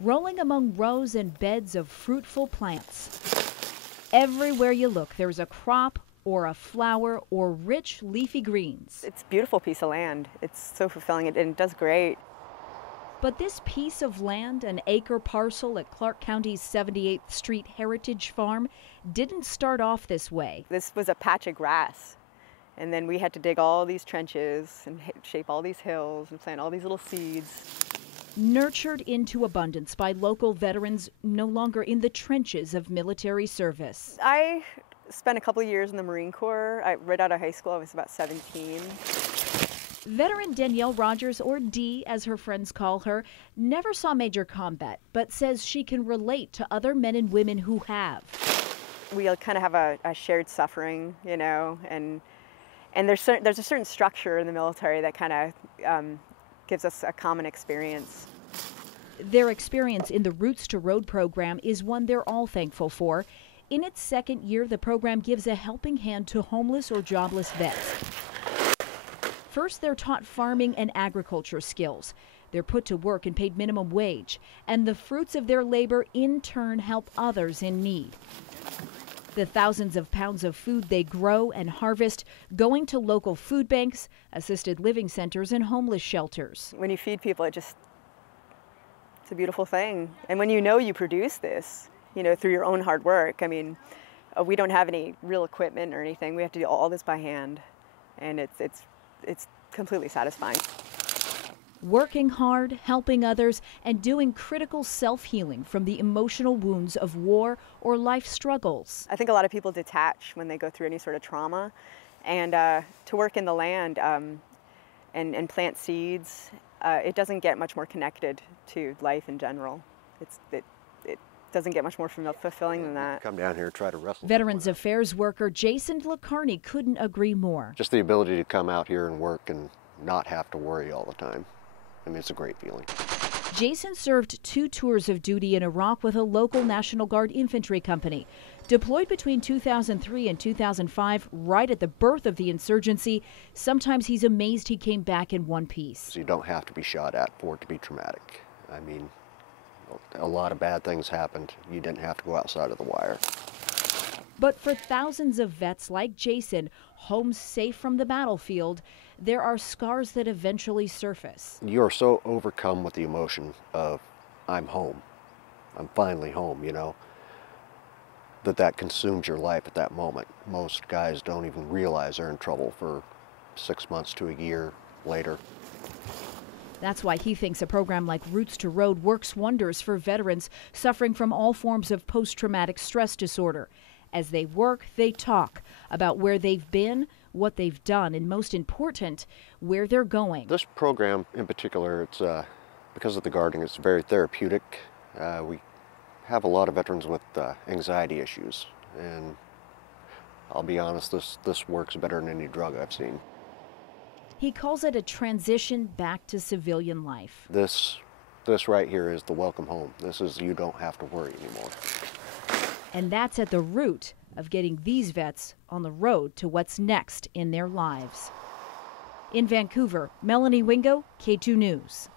rolling among rows and beds of fruitful plants. Everywhere you look, there's a crop or a flower or rich leafy greens. It's a beautiful piece of land. It's so fulfilling and it does great. But this piece of land, an acre parcel at Clark County's 78th Street Heritage Farm, didn't start off this way. This was a patch of grass. And then we had to dig all these trenches and shape all these hills and plant all these little seeds. Nurtured into abundance by local veterans no longer in the trenches of military service. I spent a couple of years in the Marine Corps. Right out of high school, I was about 17. Veteran Danielle Rogers, or Dee as her friends call her, never saw major combat, but says she can relate to other men and women who have. We kind of have a shared suffering, you know, and there's a certain structure in the military that kind of gives us a common experience. Their experience in the Roots to Road program is one they're all thankful for. In its second year, the program gives a helping hand to homeless or jobless vets. First, they're taught farming and agriculture skills. They're put to work and paid minimum wage, and the fruits of their labor in turn help others in need. The thousands of pounds of food they grow and harvest going to local food banks, assisted living centers, and homeless shelters. When you feed people, it's a beautiful thing. And when you know you produce this, you know, through your own hard work. I mean, we don't have any real equipment or anything. We have to do all this by hand, and it's completely satisfying. Working hard, helping others, and doing critical self-healing from the emotional wounds of war or life struggles. I think a lot of people detach when they go through any sort of trauma, and to work in the land and plant seeds, it doesn't get much more connected to life in general. It doesn't get much more fulfilling than that. Come down here and try to wrestle. Veterans Affairs worker Jason LaCarney couldn't agree more. Just the ability to come out here and work and not have to worry all the time. I mean, it's a great feeling. Jason served 2 tours of duty in Iraq with a local National Guard infantry company. Deployed between 2003 and 2005, right at the birth of the insurgency, sometimes he's amazed he came back in one piece. So you don't have to be shot at for it to be traumatic. I mean, a lot of bad things happened. You didn't have to go outside of the wire. But for thousands of vets like Jason, homes safe from the battlefield, there are scars that eventually surface. You are so overcome with the emotion of, I'm home. I'm finally home, you know, that consumes your life at that moment. Most guys don't even realize they're in trouble for 6 months to a year later. That's why he thinks a program like Roots to Road works wonders for veterans suffering from all forms of post-traumatic stress disorder. As they work, they talk about where they've been, what they've done, and most important, where they're going. This program in particular, it's because of the gardening, it's very therapeutic. We have a lot of veterans with anxiety issues, and I'll be honest, this works better than any drug I've seen. He calls it a transition back to civilian life. This right here is the welcome home. This is, you don't have to worry anymore. And that's at the root of getting these vets on the road to what's next in their lives. In Vancouver, Melanie Wingo, K2 News.